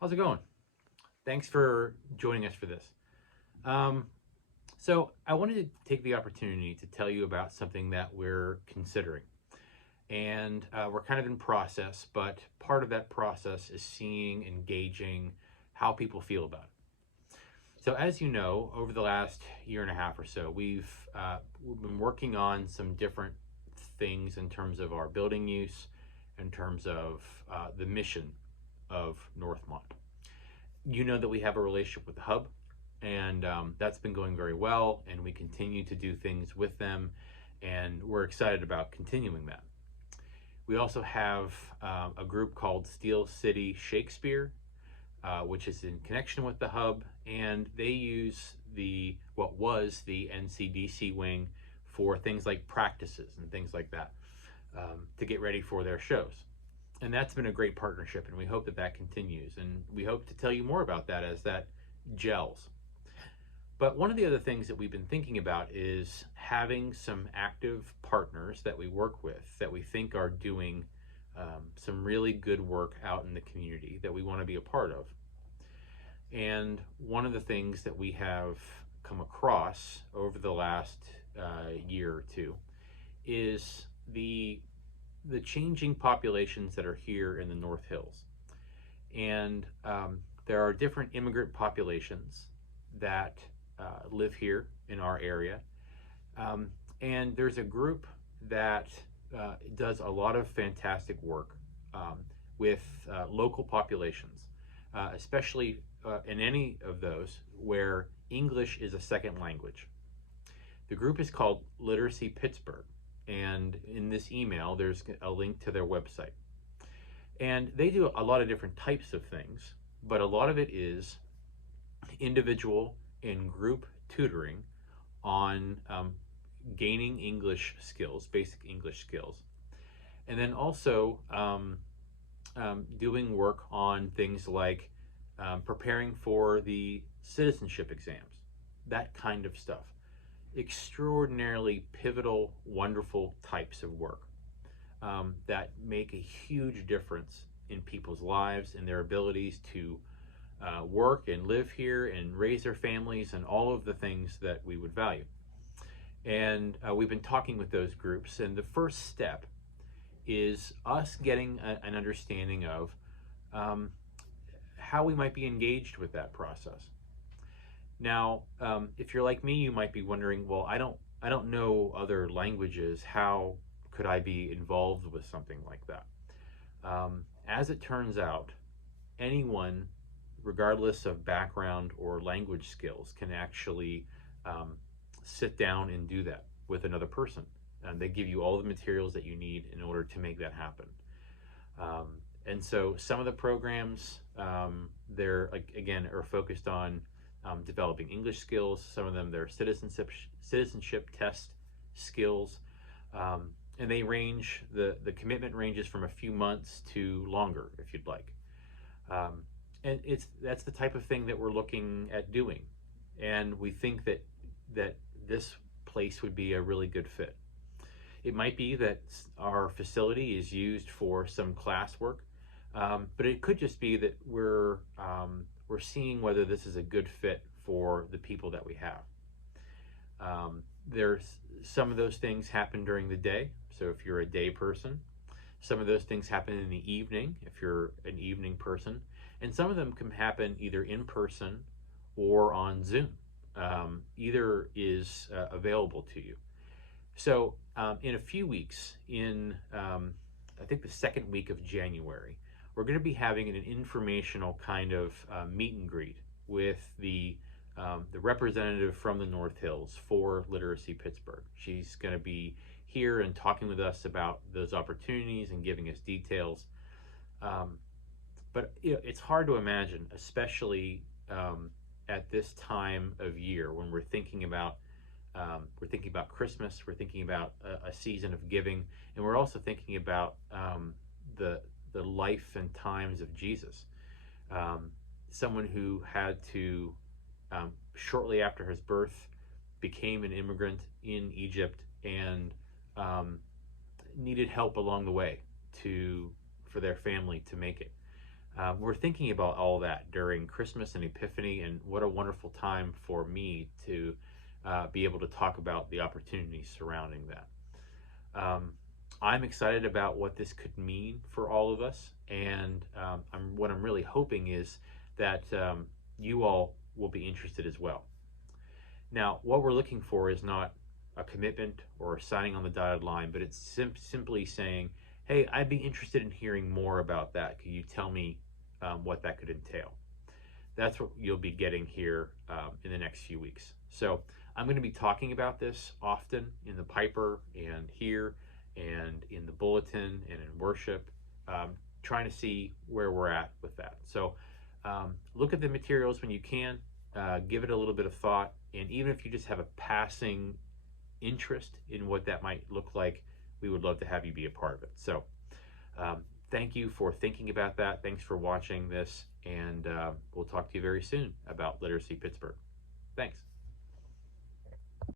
How's it going? Thanks for joining us for this. Um, so, I wanted to take the opportunity to tell you about something that we're considering. And we're kind of in process, but part of that process is seeing, engaging how people feel about it. So, as you know, over the last year and a half or so, we've been working on some different things in terms of our building use, in terms of the mission of Northmont. You know that we have a relationship with the hub, and that's been going very well, and we continue to do things with them, and we're excited about continuing that. We also have a group called Steel City Shakespeare, which is in connection with the hub, and they use what was the NCDC wing for things like practices and things like that, to get ready for their shows. And that's been a great partnership, and we hope that that continues, and we hope to tell you more about that as that gels. But one of the other things that we've been thinking about is having some active partners that we work with that we think are doing some really good work out in the community that we want to be a part of. And one of the things that we have come across over the last year or two is the changing populations that are here in the North Hills. And there are different immigrant populations that live here in our area. And there's a group that does a lot of fantastic work with local populations, especially in any of those where English is a second language. The group is called Literacy Pittsburgh, and in this email there's a link to their website. And they do a lot of different types of things, but a lot of it is individual and group tutoring on gaining English skills, basic English skills, and then also doing work on things like preparing for the citizenship exams, that kind of stuff. Extraordinarily pivotal, wonderful types of work that make a huge difference in people's lives and their abilities to work and live here and raise their families and all of the things that we would value. And we've been talking with those groups, and the first step is us getting an understanding of how we might be engaged with that process. Now, if you're like me, you might be wondering, well, I don't know other languages. How could I be involved with something like that? As it turns out, anyone, regardless of background or language skills, can actually sit down and do that with another person. And they give you all the materials that you need in order to make that happen. And so some of the programs, they're, again, are focused on developing English skills. Some of them, they're citizenship test skills. And they range, the commitment ranges from a few months to longer, if you'd like. And that's the type of thing that we're looking at doing. And we think that this place would be a really good fit. It might be that our facility is used for some classwork, but it could just be that we're seeing whether this is a good fit for the people that we have. There's some of those things happen during the day. So if you're a day person, some of those things happen in the evening if you're an evening person, and some of them can happen either in person or on Zoom. Either is available to you. So in a few weeks, in I think the second week of January, we're going to be having an informational kind of meet and greet with the representative from the North Hills for Literacy Pittsburgh. She's going to be here and talking with us about those opportunities and giving us details. But it's hard to imagine, especially at this time of year when we're thinking about Christmas, we're thinking about a season of giving, and we're also thinking about the life and times of Jesus. Someone who had to, shortly after his birth, became an immigrant in Egypt and needed help along the way for their family to make it. We're thinking about all that during Christmas and Epiphany, and what a wonderful time for me to be able to talk about the opportunities surrounding that. Um, I'm excited about what this could mean for all of us, and what I'm really hoping is that you all will be interested as well. Now, what we're looking for is not a commitment or signing on the dotted line, but it's simply saying, hey, I'd be interested in hearing more about that. Can you tell me what that could entail? That's what you'll be getting here in the next few weeks. So I'm going to be talking about this often in the Piper and here and in the bulletin and in worship, trying to see where we're at with that. So look at the materials when you can, give it a little bit of thought, and even if you just have a passing interest in what that might look like, we would love to have you be a part of it. So thank you for thinking about that. Thanks for watching this, and we'll talk to you very soon about Literacy Pittsburgh. Thanks.